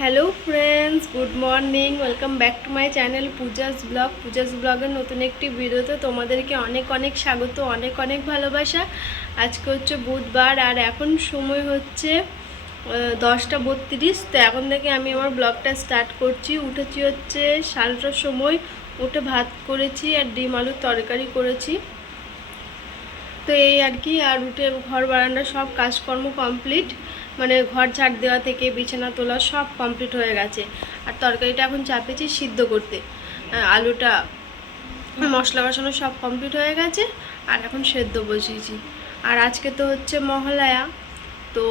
Hello friends, good morning. Welcome back to my channel Puja's blog. Puja's ব্লগের নতুন একটি ভিডিওতে তোমাদেরকে অনেক অনেক স্বাগত, অনেক অনেক ভালোবাসা। আজকে হচ্ছে বুধবার আর এখন সময় হচ্ছে 10:32। তো এখন থেকে আমি আমার ব্লগটা স্টার্ট করছি। উঠেছি হচ্ছে 9:30টার সময়। উঠে ভাত করেছি আর ডিম আলুর তরকারি করেছি। তো এই আর কি। আর উঠে ঘর বারান্দা সব কাজকর্ম কমপ্লিট, মানে ঘর ঝাড় দেওয়া থেকে বিছানা তোলা সব কমপ্লিট হয়ে গেছে। আর তরকারিটা এখন চাপেছি সিদ্ধ করতে। আলুটা মশলা কষানো সব কমপ্লিট হয়ে গেছে আর এখন সেদ্ধ বসিয়েছি। আর আজকে তো হচ্ছে মহালয়া, তো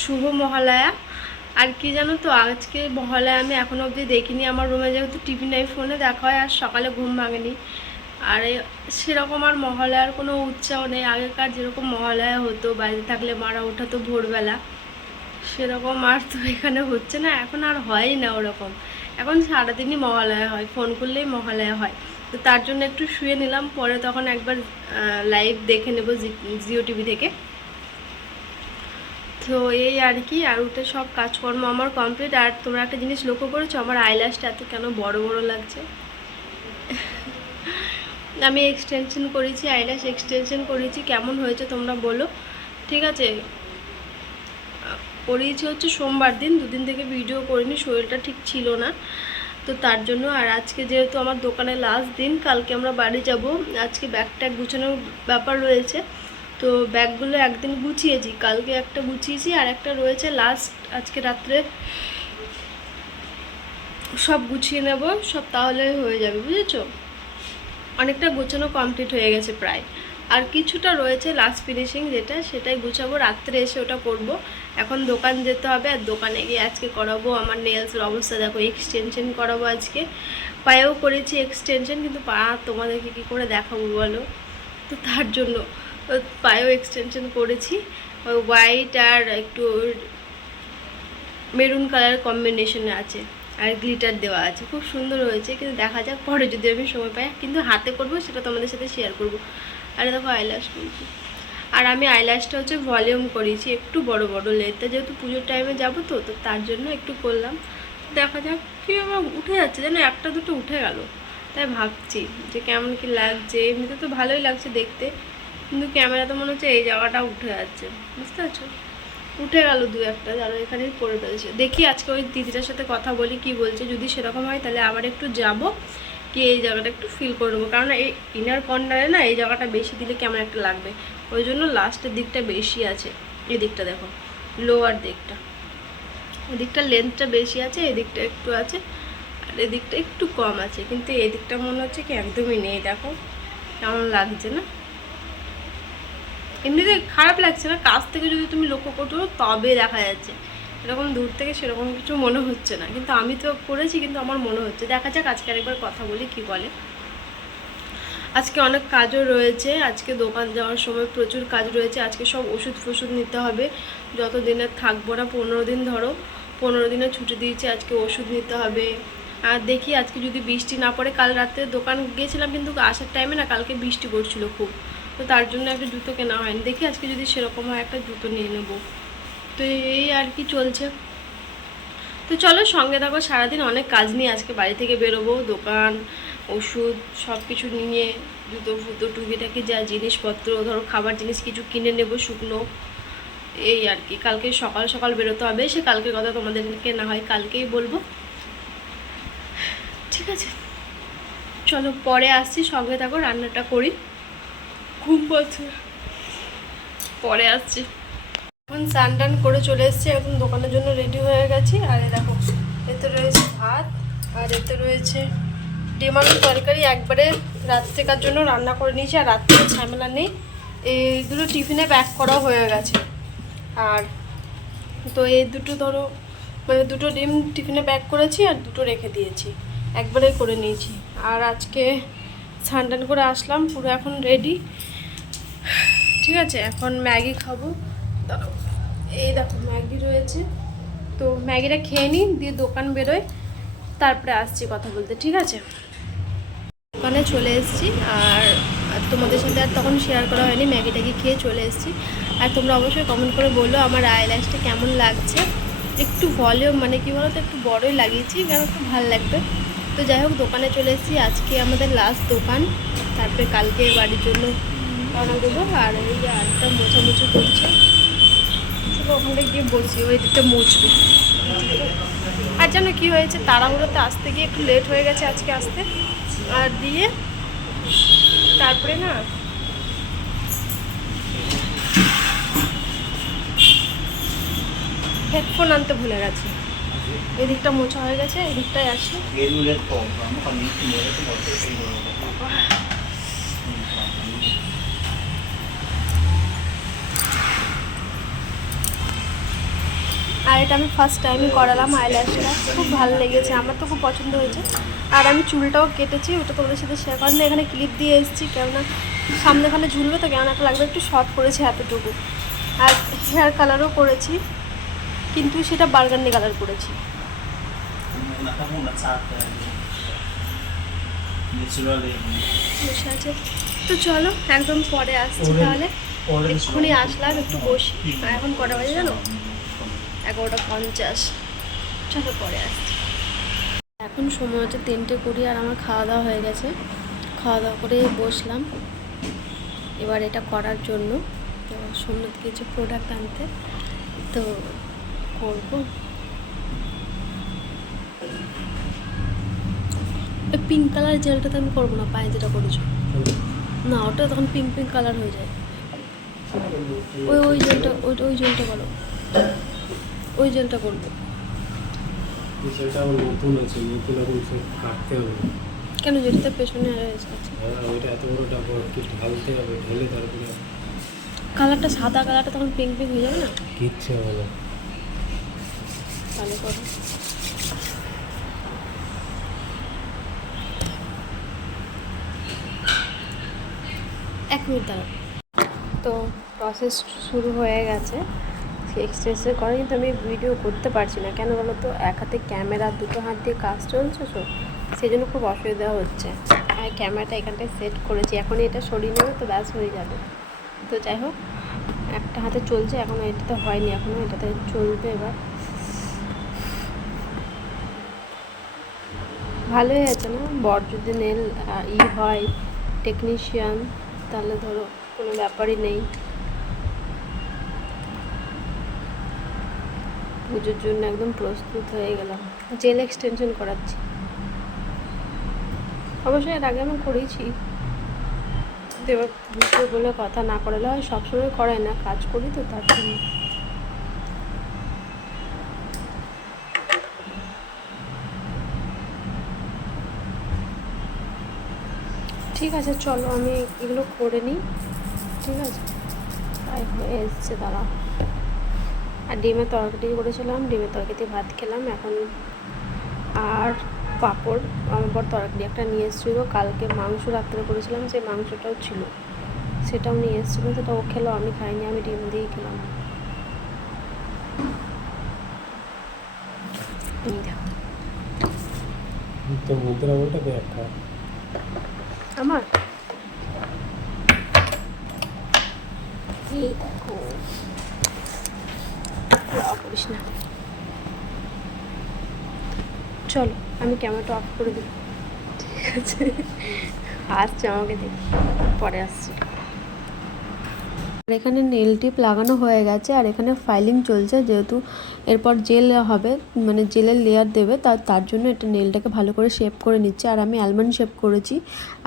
শুভ মহালয়া। আর কি জানো তো, আজকে মহালয়া আমি এখনও অবধি দেখিনি। আমার রুমে যেহেতু টিভি নেই, ফোনে দেখা হয় আর সকালে ঘুম ভাঙেনি। আর সেরকম আর মহালয়ার কোনো উৎসাহ নেই। আগেকার যেরকম মহালয়া হতো, বাড়িতে থাকলে মারা ওঠাতো ভোরবেলা, সেরকম আর তো এখানে হচ্ছে না। এখন আর হয়ই না ওরকম। এখন সারাদিনই মহালয়া হয়, ফোন করলেই মহালয়া হয়। তো তার জন্য একটু শুয়ে নিলাম, পরে তখন একবার লাইভ দেখে নেব জিও টিভি থেকে। তো এই আর কি। আর উঠে সব কাজকর্ম আমার কমপ্লিট। আর তোমরা একটা জিনিস লক্ষ্য করেছো, আমার আইল্যাশটা এত কেন বড় বড় লাগছে? আমি এক্সটেনশন করেছি, আইল্যাশ এক্সটেনশন করেছি। কেমন হয়েছে তোমরা বলো। ঠিক আছে, করিয়েছি হচ্ছে সোমবার দিন, দুদিন থেকে ভিডিও করিনি, শরীরটা ঠিক ছিল না, তো তার জন্য। আর আজকে যেহেতু আমার দোকানে লাস্ট দিন, কালকে আমরা বাড়ি যাব। আজকে ব্যাগ ট্যাগ গুছানোর ব্যাপার রয়েছে, তো ব্যাগগুলো একদিন গুছিয়েছি, কালকে একটা গুছিয়েছি আর একটা রয়েছে লাস্ট আজকে রাত্রে সব গুছিয়ে নেব সব, তাহলে হয়ে যাবে, বুঝেছো? অনেকটা গোছানো কমপ্লিট হয়ে গেছে প্রায়। আর কিছুটা রয়েছে লাস্ট ফিনিশিং, সেটাই গুছাবো, রাত্রে এসে ওটা করব। এখন দোকান যেতে হবে, আর দোকানে গিয়ে আজকে করাবো আমার নেলসের অবস্থা দেখো, এক্সটেনশন করাবো আজকে। পায়েও করেছি এক্সটেনশন, কিন্তু পা তোমাদেরকে কী করে দেখাবো বলো। তো তার জন্য পায়েও এক্সটেনশন করেছি। ওই হোয়াইট আর একটু মেরুন কালার কম্বিনেশনে আছে, আর গ্লিটার দেওয়া আছে, খুব সুন্দর হয়েছে। কিন্তু দেখা যাক পরে যদি আমি সময় পাই, কিন্তু হাতে করবো সেটা তোমাদের সাথে শেয়ার করব। আর দেখো আইল্যাশ করেছি। আর আমি আইল্যাশটা হচ্ছে ভলিউম করিয়েছি, একটু বড় বড় লেটটা, যেহেতু পুজোর টাইমে যাবো, তো তার জন্য একটু করলাম। দেখা যাক কি আমার উঠে যাচ্ছে, যেন একটা দুটো উঠে গেল। তাই ভাবছি যে কেমন কি লাগছে। এমনিতে তো ভালোই লাগছে দেখতে, কিন্তু ক্যামেরাতে মনে হচ্ছে এই জায়গাটা উঠে যাচ্ছে, বুঝতে পারছো? উঠে গেল দু একটা, যারা এখানেই পড়ে রয়েছে। দেখি আজকে ওই দিদিটার সাথে কথা বলি, কি বলছে। যদি সেরকম হয় তাহলে আবার একটু যাব, কি এই জায়গাটা একটু ফিল করে নেবো। কারণ এই ইনার কর্নারে না এই জায়গাটা বেশি দিলে কেমন একটা লাগবে, ওই জন্য লাস্টের দিকটা বেশি আছে। এই দিকটা দেখো, লোয়ার দিকটা, এই দিকটা লেন্থটা বেশি আছে, এই দিকটা একটু আছে, আর এদিকটা একটু কম আছে। কিন্তু এই দিকটা মনে হচ্ছে কি একদমই নেই। দেখো কেমন লাগছে না? এমনিতে খারাপ লাগছে না, কাছ থেকে যদি তুমি লক্ষ্য করছো তবে দেখা যাচ্ছে, এরকম দূর থেকে সেরকম কিছু মনে হচ্ছে না। কিন্তু আমি তো করেছি, কিন্তু আমার মনে হচ্ছে। দেখা যাক, আজকে আরেকবার কথা বলি কি বলে। আজকে অনেক কাজও রয়েছে, আজকে দোকান যাওয়ার সময় প্রচুর কাজ রয়েছে। আজকে সব ওষুধ ফষুধ নিতে হবে, যত দিনের থাকবো না, 15 দিন ধরো, 15 দিনের ছুটি দিয়েছে, আজকে ওষুধ নিতে হবে। আর দেখি আজকে যদি বৃষ্টি না পড়ে। কাল রাতে দোকান গিয়েছিলাম, কিন্তু আসার টাইমে না কালকে বৃষ্টি পড়ছিল খুব, তো তার জন্য একটা জুতো কেনা হয়নি। দেখি আজকে যদি সেরকম হয় একটা জুতো নিয়ে নেব। তো এই আর কি চলছে। তো চলো সঙ্গে থাকো, সারাদিন অনেক কাজ নিয়ে আজকে বাড়ি থেকে বেরোবো। দোকান, ওষুধ সব কিছু নিয়ে, জুতো ফুতো টুকিটাকি যা জিনিসপত্র, ধরো খাবার জিনিস কিছু কিনে নেব শুকনো। এই আর কি, কালকে সকাল সকাল বেরোতে হবে। সে কালকের কথা তোমাদেরকে না হয় কালকেই বলবো, ঠিক আছে? চলো পরে আসছি, সঙ্গে থাকো, রান্নাটা করি, ঘুম পাচ্ছে, পরে আসছি। এখন স্নান টান করে চলে এসেছি, এখন দোকানের জন্য রেডি হয়ে গেছি। আর দেখো এতে রয়েছে ভাত, আর এতে রয়েছে ডিম আলুর তরকারি, একবারে রাত্রেকার জন্য রান্না করে নিয়েছি, আর রাত্রে ঝামেলা নেই। এই দুটো টিফিনে প্যাক করা হয়ে গেছে। আর তো এই দুটো ধরো, মানে দুটো ডিম টিফিনে প্যাক করেছি, আর দুটো রেখে দিয়েছি, একবারেই করে নিয়েছি। আর আজকে স্নান টান করে আসলাম, পুরো এখন রেডি, ঠিক আছে? এখন ম্যাগি খাবো। এই দেখো ম্যাগি রয়েছে, তো ম্যাগিটা খেয়ে নিই, দিয়ে দোকান বেরোয়, তারপরে আসছি কথা বলতে, ঠিক আছে? দোকানে চলে এসেছি, আর তোমাদের সাথে আর তখন শেয়ার করা হয়নি, ম্যাগি ট্যাগি খেয়ে চলে এসেছি। আর তোমরা অবশ্যই কমেন্ট করে বলো আমার আইল্যাশটা কেমন লাগছে। একটু ভলিউম মানে কী বলো তো একটু বড়ই লাগিয়েছি, কারণ খুব ভালো লাগবে। তো যাই হোক দোকানে চলে এসেছি, আজকে আমাদের লাস্ট দোকান, তারপরে কালকে বাড়ির জন্য রওনা দেবো। আর এই যে আটটা মোছামুছি করছে, ওখানে গিয়ে বসি, ওই দিকটা মুছবো। আর যেন কী হয়েছে, তাড়াহুড়োতে আসতে গিয়ে একটু লেট হয়ে গেছে আজকে আসতে, আর দিয়ে তারপরে না হেডফোন আনতে ভুলে গেছি। এদিকটা মোছা হয়ে গেছে, এদিকটাই আসি। আর এটা আমি ফার্স্ট টাইমই করালাম আইল্যাশটা, খুব ভালো লেগেছে, আমার তো খুব পছন্দ হয়েছে। আর আমি চুলটাও কেটেছি, ওটা তোমাদের সাথে শেয়ার করেন, এখানে ক্লিপ দিয়ে এসেছি, কেননা সামনেখানে ঝুলবে তো কেমন একটা লাগবে, একটু শর্ট করেছি এতটুকু। আর হেয়ার কালারও করেছি, কিন্তু সেটা বার্গান্ডি কালার করেছি। বসে আছে, তো চলো একদম পরে আসছি তাহলে। এক্ষুনি আসলাম, একটু বসি। এখন কটা বাজে জানো? 11:50। চলো পরে আসছি। এখন সময় হচ্ছে 3:20, আর আমার খাওয়া দাওয়া হয়ে গেছে। খাওয়া দাওয়া করে বসলাম এবার এটা করার জন্য। তো সুন্দর কিছু প্রোডাক্ট আনতে তো করবো। পিঙ্ক কালার জেলটাতে আমি করবো না, পায়ে যেটা করেছো না, ওটা তখন পিঙ্ক পিঙ্ক কালার হয়ে যায়। ওই জেলটা, ওই জেলটা করো, ওই জেলটা করবো। সেটা আমার নতুন আছে, নতুন এখন সব কাটতে হবে। কেন যেটাতে পেছনে আছে? হ্যাঁ, ওইটা এত বড় ডাব কি ঢালতে হবে, ঢেলে তারপরে কালারটা সাদা কালারটা তখন পিঙ্ক পিঙ্ক হয়ে যাবে না? কিচ্ছু হবে না। তাহলে করো। এক মিনিট দাঁড়াও। তো প্রসেস শুরু হয়ে গেছে এক্সটেন্সের করে, কিন্তু আমি ভিডিও করতে পারছি না। কেন বলো তো, এক হাতে ক্যামেরা, দুটো হাত দিয়ে কাজ চলছে, তো সেই জন্য খুব অসুবিধা হচ্ছে। আর ক্যামেরাটা এখানটায় সেট করেছি, এখন এটা সরিয়ে নেবে তো ব্যাস হয়ে যাবে। তো যাই হোক, একটা হাতে চলছে এখনও, এটাতে হয়নি এখনও, এটাতে চলবে এবার। ভালোই আছে না? বর যদি নেল হয় টেকনিশিয়ান, তাহলে ধরো কোনো ব্যাপারই নেই। পুজোর জন্য একদম প্রস্তুত হয়ে গেলাম। জেল এক্সটেনশন করাচ্ছি, অবশ্যই এর আগে আমি করেছি, এবার ভিডিও বলে কথা না করালে হয়, সবসময় করাই না, কাজ করি তো তার জন্য। ঠিক আছে চলো, আমি এগুলো করে নিই। ঠিক আছে, তাই হয়ে এসছে, দাঁড়াও। আর ডিমের তরকারি করেছিলাম, ডিমের তরকারিতে ভাত খেলাম এখন। আর পাঁপড়, আমার পর তরকারি একটা নিয়ে এসেছিলো, কালকে মাংস রাত্রে করেছিলাম, সেই মাংসটাও ছিল, সেটাও নিয়ে এসেছিলো, সেটাও খেলো, আমি খাইনি, আমি ডিম দিয়েই খেলাম। তো মুদ্রা বলটা একটা আমার এই দেখো, করিস না। চলো আমি ক্যামেরাটা অফ করে দিই। ঠিক আছে, আসছে আমাকে দেখি, পরে আসছি। আর এখানে নেল টিপ লাগানো হয়ে গেছে, আর এখানে ফাইলিং চলছে, যেহেতু এরপর জেল হবে, মানে জেলের লেয়ার দেবে, তার জন্য এটা নেলটাকে ভালো করে শেপ করে নিচ্ছে। আর আমি অ্যালমন্ড শেপ করেছি।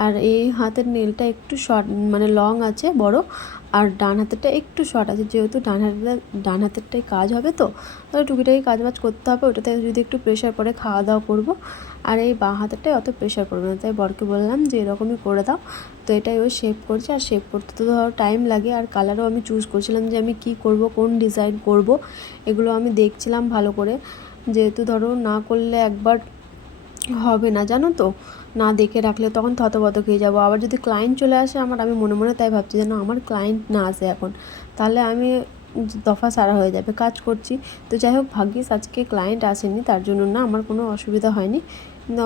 আর এই হাতের নেলটা একটু শর্ট, মানে লং আছে বড়, আর ডান হাতেরটা একটু শর্ট আছে, যেহেতু ডান হাতেরটাই কাজ হবে, তো তাহলে টুকিটাকি কাজ বাজ করতে হবে, ওটাতে যদি একটু প্রেশার পরে খাওয়া দাওয়া করবো। আর এই বাঁ হাতেরটাই অত প্রেশার পড়বে না, তাই বরকে বললাম যে এরকমই করে দাও। তো এটাই ও শেপ করছে, আর শেপ করতে তো ধরো টাইম লাগে। আর কালারও আমি চুজ করছিলাম যে আমি কি করব, কোন ডিজাইন করব, এগুলো আমি দেখছিলাম ভালো করে, যেহেতু ধরো না করলে একবার হবে না, জানো তো, না দেখে রাখলে তখন থতবত খেয়ে যাবো। আবার যদি ক্লায়েন্ট চলে আসে আমার, আমি মনে মনে তাই ভাবছি যেন আমার ক্লায়েন্ট না আসে এখন, তাহলে আমি দফা সারা হয়ে যাবে, কাজ করছি। তো যাই হোক, ভাগ্যিস আজকে ক্লায়েন্ট আসেনি, তার জন্য না আমার কোনো অসুবিধা হয়নি, কিন্তু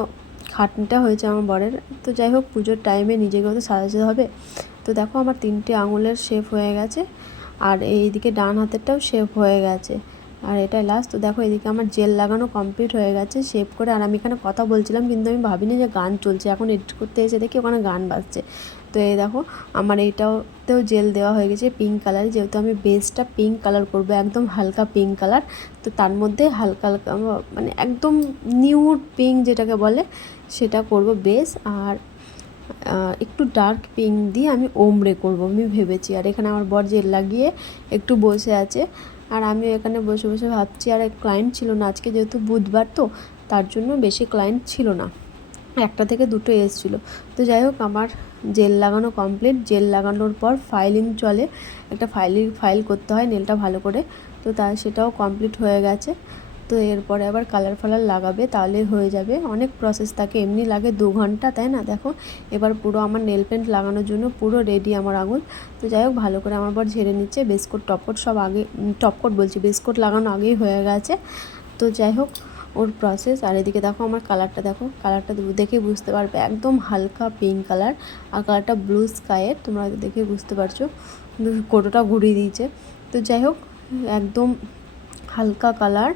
খাটনিটা হয়েছে আমার বরের। তো যাই হোক, পুজোর টাইমে নিজেকেও তো সাজাতে হবে। তো দেখো আমার 3টে আঙুলের শেপ হয়ে গেছে, আর এইদিকে ডান হাতেরটাও শেপ হয়ে গেছে। আর এটাই লাস্ট। তো দেখো এদিকে আমার জেল লাগানো কমপ্লিট হয়ে গেছে শেপ করে। আর আমি এখানে কথা বলছিলাম কিন্তু আমি ভাবিনি যে গান চলছে, এখন এডিট করতে এসে দেখি ওখানে গান বাজছে। তো এই দেখো আমার এইটাতেও জেল দেওয়া হয়ে গেছে পিঙ্ক কালার, যেহেতু আমি বেসটা পিঙ্ক কালার করবো, একদম হালকা পিঙ্ক কালার। তো তার মধ্যে হালকা হালকা মানে একদম নিউড পিঙ্ক যেটাকে বলে সেটা করব বেস। আর একটু ডার্ক পিঙ্ক দিয়ে আমি ওমরে করব আমি ভেবেছি। আর এখানে আমার বর জেল লাগিয়ে একটু বসে আছে, আর আমি এখানে বসে বসে ভাবছি। আর ক্লায়েন্ট ছিল না আজকে, যেহেতু বুধবার তো তার জন্য বেশি ক্লায়েন্ট ছিল না, 1টা থেকে 2টো এসেছিলো। তো যাই হোক আমার জেল লাগানো কমপ্লিট। জেল লাগানোর পর ফাইলিং চলে, একটা ফাইল করতে হয় নেলটা ভালো করে। তো সেটাও কমপ্লিট হয়ে গেছে। তো এরপরে আবার কালার ফালার লাগাবে, তাহলে হয়ে যাবে। অনেক প্রসেস থাকে, এমনি লাগে 2 ঘন্টা, তাই না? দেখো এবার পুরো আমার নেল পেন্ট লাগানোর জন্য পুরো রেডি আমার আঙুল। তো যাই হোক ভালো করে আমার পর ঝেড়ে নিচ্ছে। বেসকোট টপকোট সব আগে, টপকোট বলছি, বেসকোট লাগানো আগেই হয়ে গেছে। তো যাই হোক ওর প্রসেস। আর এদিকে দেখো আমার কালারটা, দেখো কালারটা দেখে বুঝতে পারবে একদম হালকা পিঙ্ক কালার। আর কালারটা ব্লু স্কাইয়ের, তোমরা দেখে বুঝতে পারছো, কোটোটা ঘুরিয়ে দিয়েছে। তো যাই হোক একদম হালকা কালার,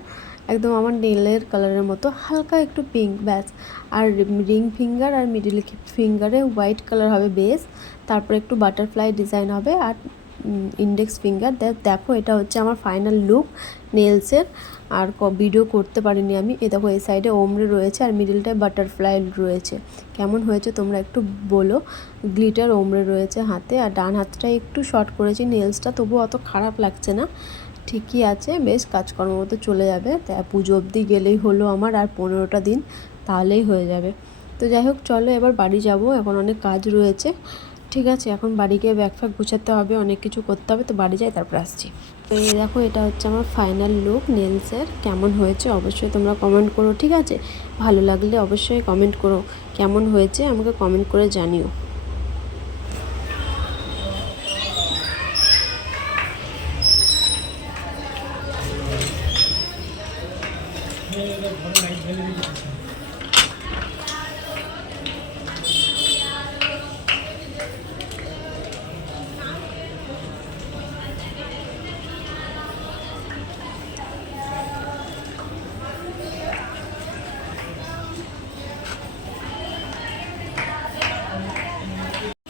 একদম আমার নেলের কালারের মতো, হালকা একটু পিঙ্ক ব্যাস। আর রিং ফিঙ্গার আর মিডিল ফিঙ্গারে হোয়াইট কালার হবে বেস, তারপরে একটু বাটারফ্লাই ডিজাইন হবে আর ইন্ডেক্স ফিঙ্গার। দেখো এটা হচ্ছে আমার ফাইনাল লুক নেলসের। আর ভিডিও করতে পারিনি আমি। এ দেখো এই সাইডে ওমরে রয়েছে আর মিডিলটায় বাটারফ্লাই রয়েছে। কেমন হয়েছে তোমরা একটু বলো। গ্লিটার ওমরে রয়েছে হাতে, আর ডান হাতটা একটু শর্ট করেছি নেলসটা, তবু অত খারাপ লাগছে না, ঠিকই আছে, বেশ কাজকর্ম মতো চলে যাবে। তাই পুজো অবধি গেলেই হলো আমার, আর 15টা দিন তাহলেই হয়ে যাবে। তো যাই হোক চলো এবার বাড়ি যাব, এখন অনেক কাজ রয়েছে। ঠিক আছে, এখন বাড়ি গিয়ে ব্যাগ ফ্যাগ গুছাতে হবে, অনেক কিছু করতে হবে। তো বাড়ি যাই, তারপর আসছি। তো এই দেখো এটা হচ্ছে আমার ফাইনাল লুক নেলসের। কেমন হয়েছে অবশ্যই তোমরা কমেন্ট করো, ঠিক আছে? ভালো লাগলে অবশ্যই কমেন্ট করো কেমন হয়েছে, আমাকে কমেন্ট করে জানিও।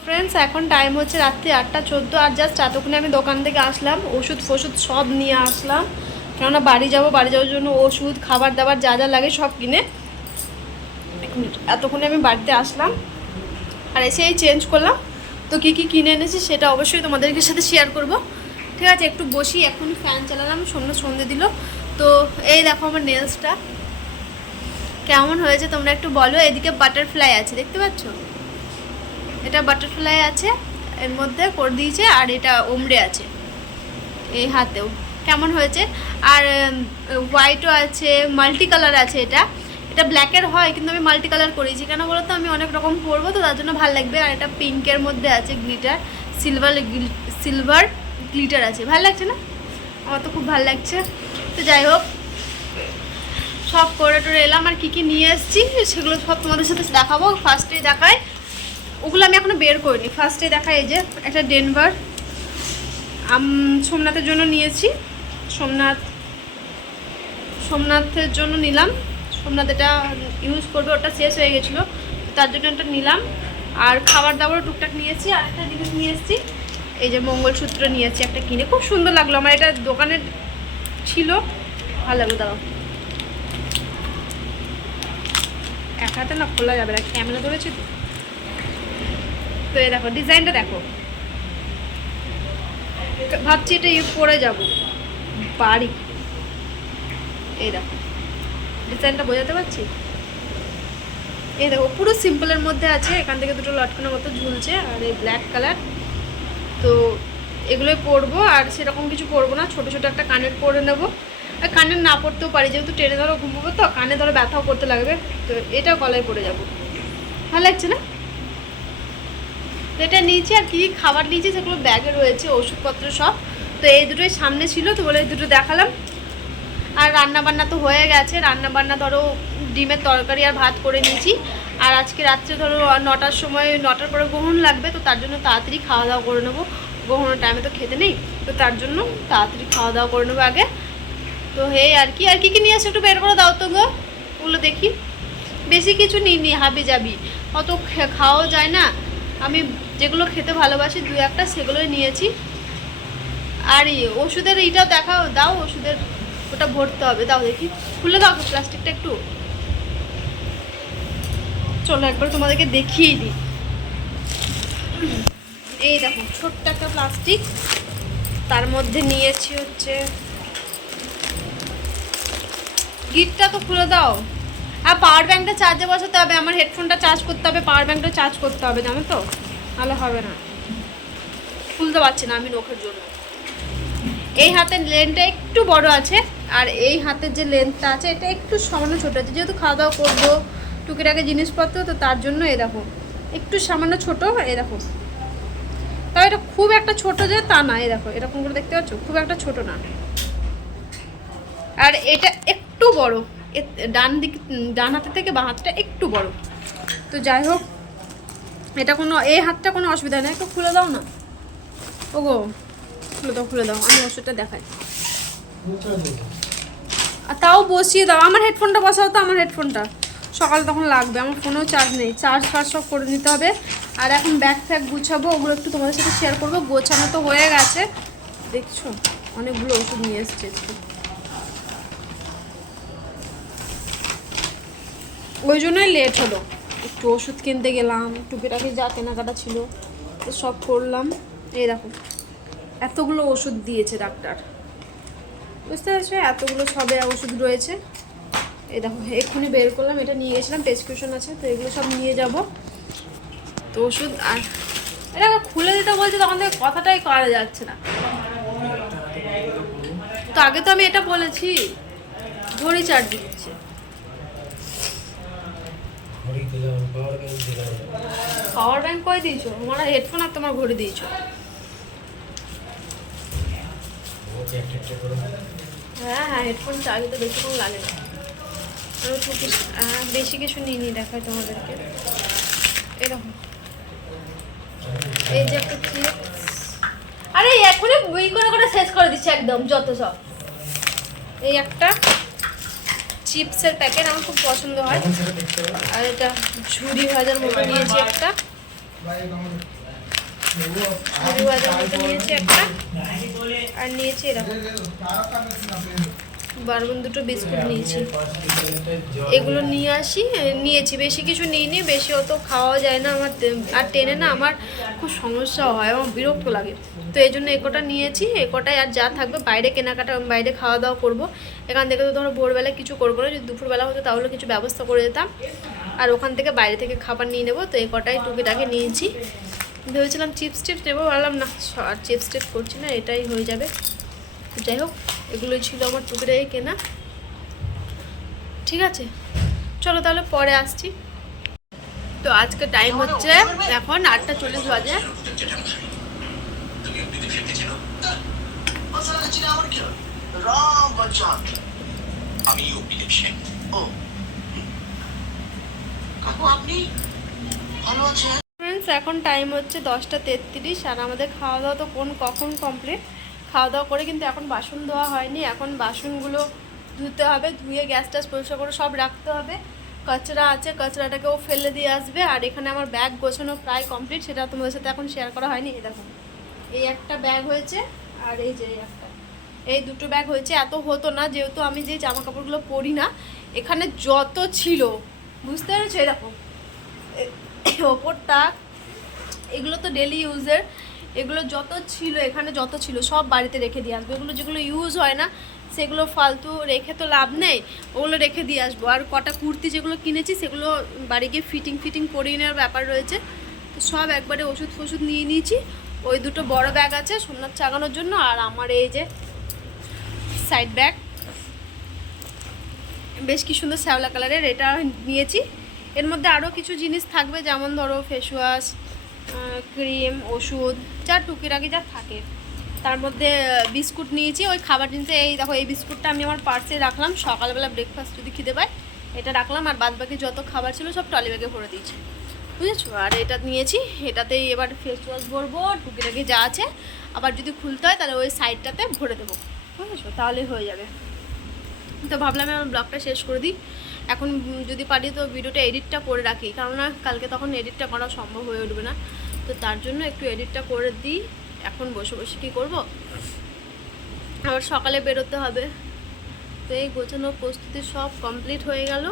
ফ্রেন্ডস এখন টাইম হচ্ছে রাত্রি 8:14, আর জাস্ট এতক্ষণে আমি দোকান থেকে আসলাম, ওষুধ ফষুধ সব নিয়ে আসলাম, কেননা বাড়ি যাওয়ার জন্য ওষুধ খাবার দাবার যা যা লাগে সব কিনে। এতক্ষণে আমি বাড়িতে আসলাম আর এসেই চেঞ্জ করলাম। তো কী কী কিনে এনেছি সেটা অবশ্যই তোমাদেরকে সাথে শেয়ার করব, ঠিক আছে? একটু বসি, এখন ফ্যান চালালাম, সন্ধে দিল। তো এই দেখো আমার নেলসটা কেমন হয়েছে তোমরা একটু বলো। এদিকে বাটারফ্লাই আছে, দেখতে পাচ্ছ? এটা বাটারফ্লাই আছে, এর মধ্যে করে দিয়েছে, আর এটা ওমরে আছে এই হাতেও। কেমন হয়েছে? আর হোয়াইটও আছে, মাল্টি কালার আছে। এটা ব্ল্যাকের হয়, কিন্তু আমি মাল্টি কালার করেছি কেন বলো তো, আমি অনেক রকম পরবো তো তার জন্য ভালো লাগবে। আর এটা পিঙ্কের মধ্যে আছে গ্লিটার, সিলভার গ্লিটার আছে, ভালো লাগছে না? আমার তো খুব ভালো লাগছে। তো যাই হোক সব করে টোরে এলাম, আর কী কী নিয়ে এসেছি সেগুলো সব তোমাদের সাথে দেখাবো। ফার্স্টেই দেখায়, ওগুলো আমি এখনও বের করিনি। ফার্স্টে দেখায় এই যে একটা ডেনভার সোমনাথের জন্য নিয়েছি, সোমনাথের জন্য নিলাম। সোমনাথ এটা ইউজ করবে, ওটা শেষ হয়ে গেছিলো, তার জন্য এটা নিলাম। আর খাবার দাবারও টুকটাক নিয়েছি। আর একটা জিনিস নিয়ে এসেছি, এই যে মঙ্গলসূত্র নিয়েছি একটা কিনে, খুব সুন্দর লাগলো আমার। এটা দোকানে ছিল, ভালো লাগলো। দাঁড়াও, এক হাতে না খোলা যাবে না, ক্যামেরা ধরেছি তো। তো এই দেখো ডিজাইনটা দেখো, ভাবছি এটা পরে যাবো বাড়ি। এই দেখো ডিজাইনটা বোঝাতে পারছি? এই দেখো পুরো সিম্পলের মধ্যে আছে, এখান থেকে দুটো লটকানোর মতো ঝুলছে, আর এই ব্ল্যাক কালার। তো এগুলোই পরবো, আর সেরকম কিছু পরবো না, ছোটো ছোটো একটা কানের পরে নেবো। আর কানের না পরতেও পারি, যেহেতু টেনে ধরো ঘুমবো তো, কানে ধরো ব্যথাও করতে লাগবে। তো এটা গলায় পরে যাবো, ভালো লাগছে না? এটা নিয়েছি। আর কী খাবার নিয়েছি সেগুলো ব্যাগে রয়েছে, ওষুধপত্র সব। তো এই দুটোই সামনে ছিল, তো বলে এই দুটো দেখালাম। আর রান্নাবান্না তো হয়ে গেছে, রান্নাবান্না ধরো ডিমের তরকারি আর ভাত করে নিয়েছি। আর আজকে রাত্রে ধরো 9টার সময়, 9টার পরে গ্রহণ লাগবে, তো তার জন্য তাড়াতাড়ি খাওয়া দাওয়া করে নেবো। গ্রহণের টাইমে তো খেতে নেই, তো তার জন্য তাড়াতাড়ি খাওয়া দাওয়া করে নেবো আগে। তো তো এই আর কি কি নিয়ে আসে একটু বের করে দাও তো গো, ওগুলো দেখি। বেশি কিছু নিইনি, হাবি যাবি, অত খাওয়াও যায় না। আমি যেগুলো খেতে ভালোবাসি দু একটা সেগুলোই নিয়েছি। আর ওষুধের এইটাও দেখাও, দাও ওষুধের ওটা ভরতে হবে, দাও দেখি, খুলে দাও প্লাস্টিকটা একটু। চলো একবার তোমাদেরকে দেখিয়ে দিই। এই দেখো ছোট্ট একটা প্লাস্টিক, তার মধ্যে নিয়েছি হচ্ছে গিটটা, তো খুলে দাও। আর পাওয়ার ব্যাঙ্কটা চার্জে বসাতে হবে, আমার হেডফোনটা চার্জ করতে হবে, পাওয়ার ব্যাঙ্কটা চার্জ করতে হবে, জানো তো, নাহলে হবে না। খুলতে পারছি না আমি নখের জন্য। এই হাতের লেন্থটা একটু বড় আছে, আর এই হাতের যে লেন্থটা আছে এটা একটু সামান্য ছোটো আছে, যেহেতু খাওয়া দাওয়া করবো টুকিটাকি জিনিসপত্র, তো তার জন্য এই দেখো একটু সামান্য ছোটো, এই দেখো। তাও এটা খুব একটা ছোট যে তা না, এই দেখো এরকম করে দেখতে পাচ্ছ, খুব একটা ছোট না। আর এটা একটু বড়, ডান হাতের থেকে বাঁ হাতটা একটু বড়। তো যাই হোক, এটা কোনো, এই হাতটা কোনো অসুবিধা নেই। একটু খুলে দাও না ওগো, খুলে দাও, আমি ওষুধটা দেখাই। আর তাও বসিয়ে দাও, আমার হেডফোনটা বসাও তো, আমার হেডফোনটা সকালে তখন লাগবে, আমার ফোনেও চার্জ নেই, চার্জ সব করে নিতে হবে। আর এখন ব্যাগ ফ্যাগ গুছাবো, ওগুলো একটু তোমাদের সাথে শেয়ার করবো। গোছানো তো হয়ে গেছে, দেখছো অনেকগুলো ওষুধ নিয়ে এসছে একটু, ওই জন্যই লেট হলো। একটু ওষুধ কিনতে গেলাম, টুকিটাকি যা কেনাকাটা ছিল তো সব করলাম। এই দেখো এতগুলো ওষুধ দিয়েছে ডাক্তার, বুঝতে পারছো, এতগুলো সবে ওষুধ রয়েছে। এই দেখো এক্ষুনি বের করলাম, এটা নিয়ে গেছিলাম, প্রেসক্রিপশন আছে, তো এগুলো সব নিয়ে যাব। তো ওষুধ, আর এটাকে খুলে দিতে বলছে, তখন থেকে কথাটাই করা যাচ্ছে না। তো আগে তো আমি এটা বলেছি, ঘড়ি চার্জ দিচ্ছে। পাওয়ার ব্যাংক কই দিয়েছো? তোমার হেডফোন আর তোমার ঘড়ি দিয়েছো। হ্যাঁ হেডফোন চার্জ তো বেশিক্ষণ লাগে না। বেশি কিছু নিয়ে দেখায় তোমাদেরকে। এরকম এই যে একটা চিপস, আরে এখনই বই করে শেষ করে দিচ্ছে একদম যত সব। এই একটা চিপসের প্যাকেট আমার খুব পছন্দ হয়। আর এটা ঝুড়ি ভাজার মতো নিয়েছি একটা, ঝুড়ি ভাজার মতো নিয়েছি একটা। আর নিয়েছি এরকম বারবন দুটো বিস্কুট নিয়েছি। এগুলো নিয়েছি, বেশি কিছু নিইনি, বেশি অত খাওয়া যায় না আমার, আর টেনে না আমার খুব সমস্যা হয়, আমার বিরক্ত লাগে। তো এই জন্য এ কটা নিয়েছি, এ কটাই। আর যা থাকবে বাইরে কেনাকাটা, বাইরে খাওয়া দাওয়া করবো। এখান থেকে তো ধরো ভোরবেলা কিছু করবো না, যদি দুপুরবেলা হতো তাহলে কিছু ব্যবস্থা করে দিতাম, আর ওখান থেকে বাইরে থেকে খাবার নিয়ে নেবো। তো এই কটাই টুকিটাকে নিয়েছি। ভেবেছিলাম চিপস টিপস নেবো, ভাবলাম না আর চিপস টিপস করছি না, এটাই হয়ে যাবে। যাই হোক এগুলোই ছিল আমার টুকিটাই কেনা। ঠিক আছে চলো তাহলে পরে আসছি। তো আজকে টাইম হচ্ছে এখন 8:40 বাজে। এখন টাইম হচ্ছে 10:33, আর আমাদের খাওয়া দাওয়া তো কখন কমপ্লিট। খাওয়া দাওয়া করে কিন্তু এখন বাসন ধোয়া হয়নি, এখন বাসনগুলো ধুতে হবে, ধুয়ে গ্যাস ট্যাস পরিষ্কার করে সব রাখতে হবে। কাচরা আছে, কাচরাটাকেও ফেলে দিয়ে আসবে। আর এখানে আমার ব্যাগ গোছানো প্রায় কমপ্লিট, সেটা তোমাদের সাথে এখন শেয়ার করা হয়নি। এই দেখো এই একটা ব্যাগ হয়েছে, আর এই যে একটা, এই দুটো ব্যাগ হয়েছে। এত হতো না, যেহেতু আমি যে জামা কাপড়গুলো পরি না, এখানে যত ছিল বুঝতে পেরেছো। এই দেখো ওপরটা, এগুলো তো ডেলি ইউজের, এগুলো যত ছিল এখানে, যত ছিল সব বাড়িতে রেখে দিয়ে আসবো। এগুলো যেগুলো ইউজ হয় না সেগুলো ফালতু রেখে তো লাভ নেই, ওগুলো রেখে দিয়ে আসবো। আর কটা কুর্তি যেগুলো কিনেছি সেগুলো বাড়ি গিয়ে ফিটিং করিয়ে নেওয়ার ব্যাপার রয়েছে। তো সব একবারে ওষুধ ফষুধ নিয়ে নিয়েছি। ওই দুটো বড় ব্যাগ আছে সোনার চাগানোর জন্য, আর আমার এই যে সাইড ব্যাগ বেশ কি সুন্দর শ্যাওলা কালারের, এটা নিয়েছি। এর মধ্যে আরও কিছু জিনিস থাকবে, যেমন ধরো ফেস ওয়াশ, ক্রিম, ওষুধ, যা টুকিটাকি যা থাকে। তার মধ্যে বিস্কুট নিয়েছি, ওই খাবার জিনিসে। এই দেখো এই বিস্কুটটা আমি আমার পার্সে রাখলাম, সকালবেলা ব্রেকফাস্ট যদি খিদে পায় এটা রাখলাম। আর বাদ বাকি যত খাবার ছিল সব ট্রলি ব্যাগে ভরে দিয়েছি, বুঝেছো। আর এটা নিয়েছি, এটাতেই এবার ফেস ওয়াশ ভরবো, টুকিটাকি যা আছে। আবার যদি খুলতে হয় তাহলে ওই সাইডটাতে ভরে দেবো, বুঝেছো, তাহলে হয়ে যাবে। তো ভাবলাম আমার ব্লগটা শেষ করে দিই। এখন যদি পারি তো ভিডিওটা এডিটটা করে রাখি, কেননা কালকে তখন এডিটটা করা সম্ভব হয়ে উঠবে না। তো তার জন্য একটু এডিটটা করে দিই। এখন বসে বসে কী করবো, আবার সকালে বেরোতে হবে। তো এই গোছানোর প্রস্তুতি সব কমপ্লিট হয়ে গেল,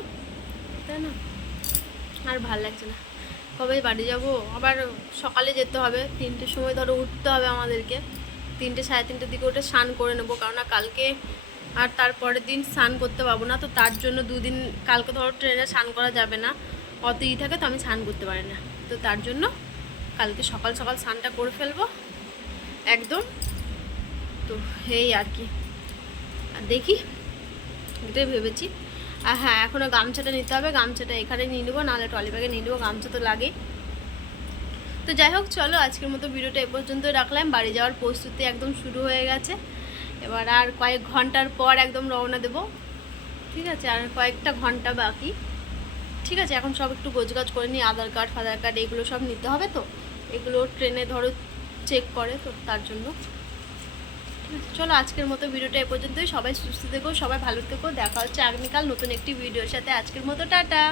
তাই না? আর ভাল লাগছে না, কবে বাড়ি যাব। আবার সকালে যেতে হবে, 3টের সময় ধরো উঠতে হবে আমাদেরকে। 3টে সাড়ে 3টের দিকে উঠে স্নান করে নেবো, কারণ কালকে আর তারপরের দিন স্নান করতে পারবো না। তো তার জন্য 2 দিন, কালকে ধরো ট্রেনে স্নান করা যাবে না, অত থাকে, তো আমি স্নান করতে পারি না। তো তার জন্য কালকে সকাল সকাল স্নানটা করে ফেলবো একদম। তো এই আর কি, আর দেখি, এটাই ভেবেছি। আর হ্যাঁ, এখনও গামছাটা নিতে হবে, গামছাটা এখানে নিয়ে নেবো, নাহলে ট্রলি ব্যাগে নিয়ে নেবো, গামছা তো লাগে। তো যাই হোক, চলো আজকের মতো ভিডিওটা এ পর্যন্ত রাখলাম। বাড়ি যাওয়ার প্রস্তুতি একদম শুরু হয়ে গেছে। এবার আর কয়েক ঘন্টার পর একদম রওনা দেব, ঠিক আছে? আর কয়েকটা ঘন্টা বাকি, ঠিক আছে? এখন সব একটু গোছগাছ করে নিই, আধার কার্ড এগুলো সব নিতে হবে। তো এগুলো ট্রেনে ধরো চেক করে, তো তার জন্য। ঠিক আছে, চলো আজকের মতো ভিডিওটা এ পর্যন্তই। সবাই সুস্থ থেকো, সবাই ভালো থেকো। দেখা হচ্ছে আগামীকাল নতুন একটি ভিডিওর সাথে। আজকের মতো টাটা।